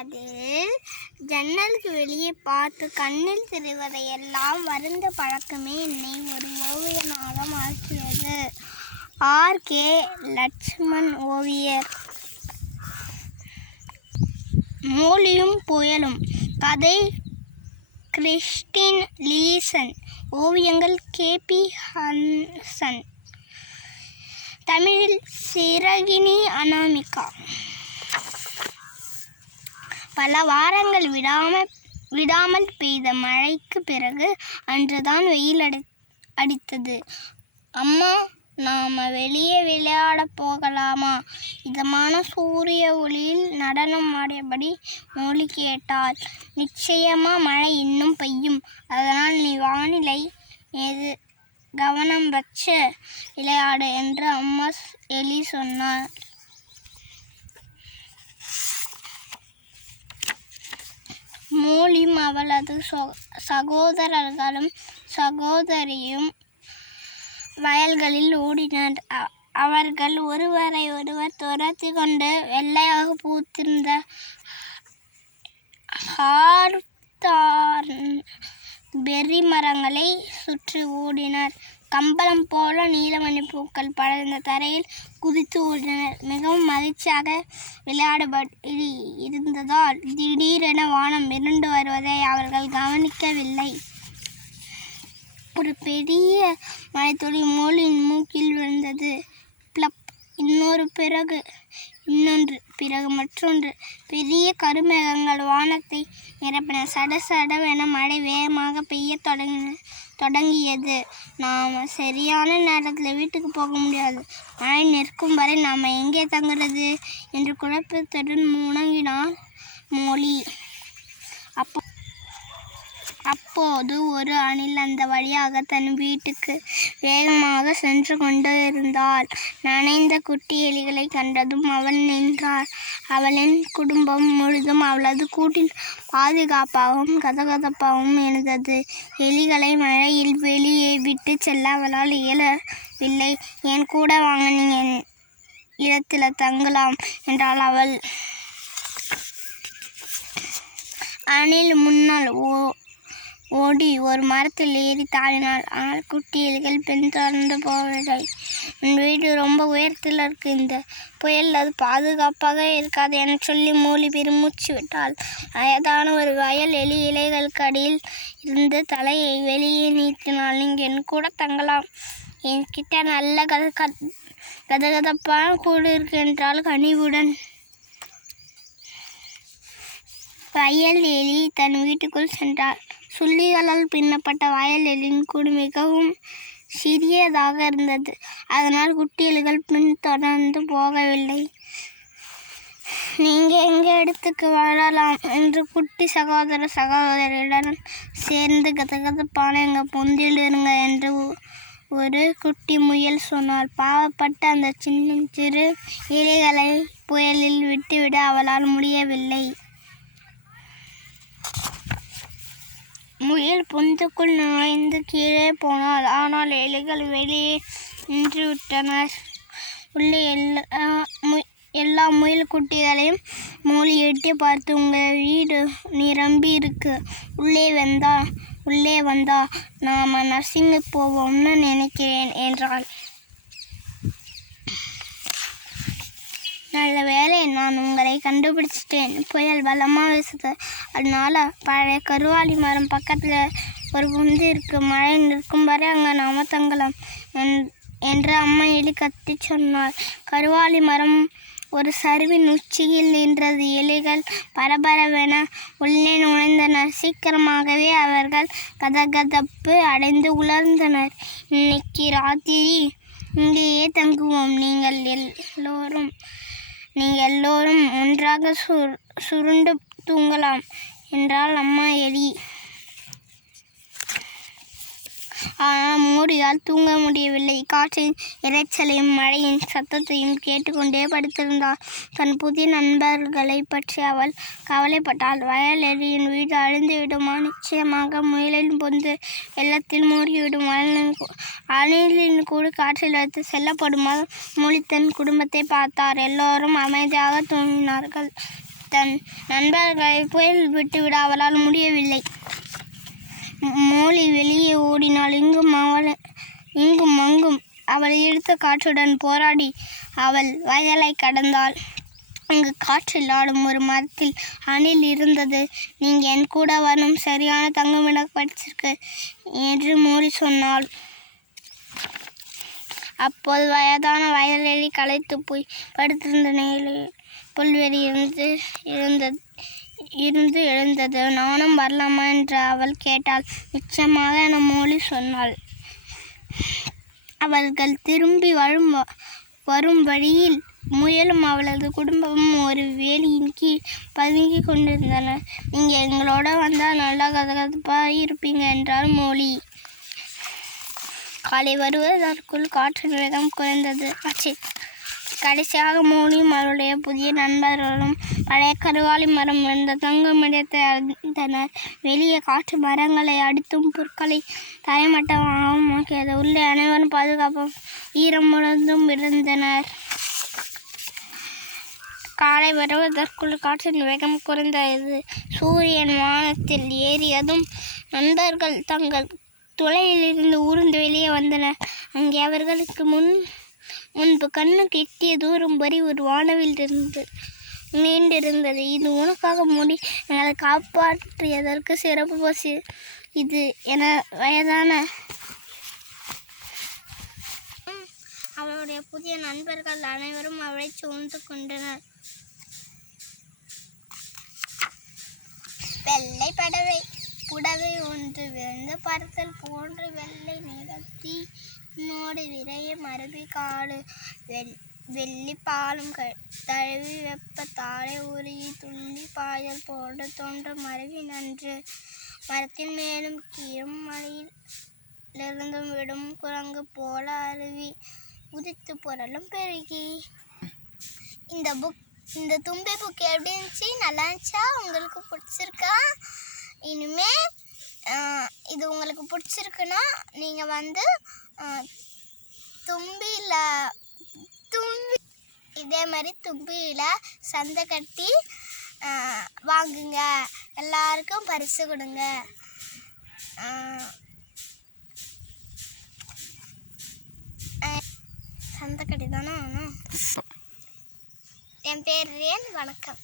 அது ஜன்னலுக்கு வெளியே பார்த்து கண்ணில் தெரிவதையெல்லாம் வருந்த பழக்கமே என்னை ஒரு ஓவியனாக மாற்றியது. ஆர்.கே. லட்சுமணன், ஓவியர். மோலியும் புயலும். கதை கிறிஸ்டின் லீசன். ஓவியங்கள் கே.பி. ஹன்சன். தமிழில் சிறகினி அனாமிகா. பல வாரங்கள் விடாமல் பெய்த மழைக்கு பிறகு அன்றுதான் வெயில் அடித்தது. அம்மா, நாம வெளியே விளையாட போகலாமா? இதமான சூரிய ஒளியில் நடனம் ஆடியபடி மொழி கேட்டாள். நிச்சயமா மழை இன்னும் பெய்யும். அதனால் நீ வானிலை மீது கவனம் வச்சு விளையாடு என்று அம்மா எலி சொன்னார். மோலியும் அவளது சகோதரர்களும் சகோதரியும் வயல்களில் ஓடினர். அவர்கள் ஒருவரை ஒருவர் துரத்தி கொண்டு வெள்ளையாக பூத்திருந்த ஹார்த்தார்ன் பெர்ரி மரங்களை சுற்றி ஓடினர். கம்பளம் போல நீலமணி பூக்கள் படர்ந்த தரையில் குதித்து ஓடினர். மிகவும் மகிழ்ச்சியாக விளையாடுபடி இருந்ததால் திடீரென வானம் இருண்டு வருவதை அவர்கள் கவனிக்கவில்லை. ஒரு பெரிய மழைத்துளி மோலியின் மூக்கில் விழுந்தது. பிளப்! பிறகு மற்றொன்று. பெரிய கருமேகங்கள் வானத்தை நிரப்பின. சடசடவென மழை வேகமாக பெய்ய தொடங்கியது. நாம் சரியான நேரத்தில் வீட்டுக்கு போக முடியாது. மழை நிற்கும் வரை நாம் எங்கே தங்குறது என்று குழப்பத்துடன் முனகினாள் மோலி. அப்போது ஒரு அணில் அந்த வழியாக தன் வீட்டுக்கு வேகமாக சென்று கொண்டிருந்தாள். நனைந்த குட்டி எலிகளை கண்டதும் அவள் நின்றாள். அவளின் குடும்பம் முழுதும் அவளது கூட்டில் பாதுகாப்பாகவும் கதகதப்பாகவும் இருந்தது. எலிகளை மழையில் வெளியே விட்டு செல்ல அவளால் இயலவில்லை. என் கூட வாங்க, நீங்கள் இடத்தில் தங்கலாம் என்றாள் அவள். அணில் முன்னால் ஓடி ஒரு மரத்தில் ஏறி தாழினாள். ஆனால் குட்டி எலிகள் பின்தொடர்ந்து போவதில்லை. என் வீடு ரொம்ப உயரத்தில் இருக்கு. இந்த புயல் அது பாதுகாப்பாக இருக்காது என சொல்லி மோலி பெருமூச்சு விட்டாள். வயதான ஒரு வயல் எலி இலைகளுக்கு அடியில் இருந்து தலையை வெளியே நீட்டினாள். நீங்கள் என் கூட தங்கலாம். என்கிட்ட நல்ல கதகதப்பான கூடு இருக்கு என்றால் கனிவுடன். வயல் எலி தன் வீட்டுக்குள் சென்றாள். சுள்ளிகளால் பின்னப்பட்ட வயல் எலியின் கூடு மிகவும் சிறியதாக இருந்தது. அதனால் குட்டி எலிகள் பின்தொடர்ந்து போகவில்லை. நீங்கள் எங்கள் இடத்துக்கு வரலாம் என்று குட்டி சகோதரியுடன் சேர்ந்து கதகதப்பான எங்கள் பொந்தில் இருங்க என்று ஒரு குட்டி முயல் சொன்னாள். பாவப்பட்ட அந்த சிறு எலிகளை புயலில் விட்டுவிட அவளால் முடியவில்லை. முயல் பொந்துக்குள் நுழைந்து கீழே போனாள். ஆனால் எலிகள் வெளியே நின்றுவிட்டனர். உள்ளே எல்லா முயல் குட்டிகளையும் மோலி எட்டி பார்த்து, உங்கள் வீடு நிரம்பி இருக்கு. உள்ளே வந்தா நாம் நர்சிங்கு போவோம்னு நினைக்கிறேன் என்றாள். நல்ல வேளை, நான் உங்களை கண்டுபிடிச்சிட்டேன். புயல் பலமாக வீசுது. அதனால பழைய கருவாலி மரம் பக்கத்தில் ஒரு பொந்து இருக்கு. மழை நிற்கும் வரை அங்கே நாம தங்கலாம் என்று அம்மா எலி கத்தி சொன்னார். கருவாலி மரம் ஒரு சரிவின் உச்சியில் நின்றது. எலிகள் பரபரவென உள்ளே நுழைந்தனர். சீக்கிரமாகவே அவர்கள் கதகதப்பு அடைந்து உலர்ந்தனர். இன்னைக்கு ராத்திரி இங்கேயே தங்குவோம். நீங்கள் எல்லோரும் ஒன்றாக சுருண்டு தூங்கலாம் என்றாள் அம்மா எலி. ஆனால் மோலியால் தூங்க முடியவில்லை. காற்றின் இரைச்சலையும் மழையின் சத்தத்தையும் கேட்டுக்கொண்டே படுத்திருந்தாள். தன் புதிய நண்பர்களை பற்றி அவள் கவலைப்பட்டாள். வயல் எலியின் வீடு அழிந்து விடுமா? நிச்சயமாக. முயலின் பொந்து வெள்ளத்தில் மூழ்கிவிடும். அணிலின் கூடு காற்றில் வைத்து செல்லப்படுமா? மோலி தன் குடும்பத்தை பார்த்தார். எல்லோரும் அமைதியாக தூங்கினார்கள். தன் நண்பர்களை புயல் விட்டுவிட அவளால் முடியவில்லை. மோலி வெளியே ஓடினாள். இங்கும் அங்கும் அவள் இழுத்த காற்றுடன் போராடி அவள் வயலை கடந்தாள். அங்கு காற்றில் ஆடும் ஒரு மரத்தில் அணில் இருந்தது. நீங்க என் கூட வரணும், சரியான தங்குமிடம் படிச்சிருக்கு என்று மோலி சொன்னாள். அப்போது வயதான வயலெலி களைத்து போய் படுத்திருந்த நிலையில் புல்வெளி இருந்து எழுந்தது. நானும் வரலாமா என்று அவள் கேட்டாள். நிச்சயமாக என மோலி சொன்னாள். அவர்கள் திரும்பி வரும் வழியில் முயலும் அவளது குடும்பமும் ஒரு வேலியின் கீழ் பதுங்கி கொண்டிருந்தனர். நீங்க எங்களோட வந்தால் நல்லா கதகதப்பாக இருப்பீங்க என்றாள் மோலி. காலை வருவதற்குள் காற்றின் வேகம் குறைந்தது. கடைசியாக மோலியும் அவருடைய புதிய நண்பர்களும் பழைய கருவாலி மரம் இருந்த தங்குமிடத்தை அடைந்தனர். வெளியே காற்று மரங்களை அடித்தும் புற்களை தரைமட்டமாகவும் ஆக்கியது. உள்ளே அனைவரும் பாதுகாப்பும் ஈரம் முழுவதும் இருந்தனர். காலை வருவதற்குள் காற்றின் வேகம் குறைந்தது. சூரியன் வானத்தில் ஏறியதும் நண்பர்கள் தங்கள் துளையிலிருந்து ஊர்ந்து வெளியே வந்தனர். அங்கே அவர்களுக்கு முன்பு கண்ணுக்கு எட்டிய தூரம் வரை ஒரு வானவில் நீண்டிருந்தது. இது உனக்காக மூடி எங்களை காப்பாற்றியதற்கு சிறப்பு பசி இது என வயதான அவளுடைய புதிய நண்பர்கள் அனைவரும் அவளை சூழ்ந்து கொண்டனர். வெள்ளை புடவை ஒன்று விழுந்து பறத்தல் போன்று வெள்ளை நிறத்தி நோடு விரைய மரபி காடு வெள்ளி பாலும் தழுவி வெப்ப தாழை உருகி துள்ளி பாயல் போன்று தோன்ற மரபி நன்று மரத்தின் மேலும் கீழும் மலையிலிருந்தும் விடும் குரங்கு போல அருவி உதித்து புரளும் பெருகி. இந்த தும்பி புக் எப்படி இருந்துச்சு? நல்லா இருந்துச்சா? உங்களுக்கு பிடிச்சிருக்கா? இனிமே இது உங்களுக்கு பிடிச்சிருக்குன்னா நீங்கள் இதே மாதிரி தும்பியில் சந்தை கட்டி வாங்குங்க. எல்லாருக்கும் பரிசு கொடுங்க. சந்தை கட்டி தானே. என் பேர் ரேன். வணக்கம்.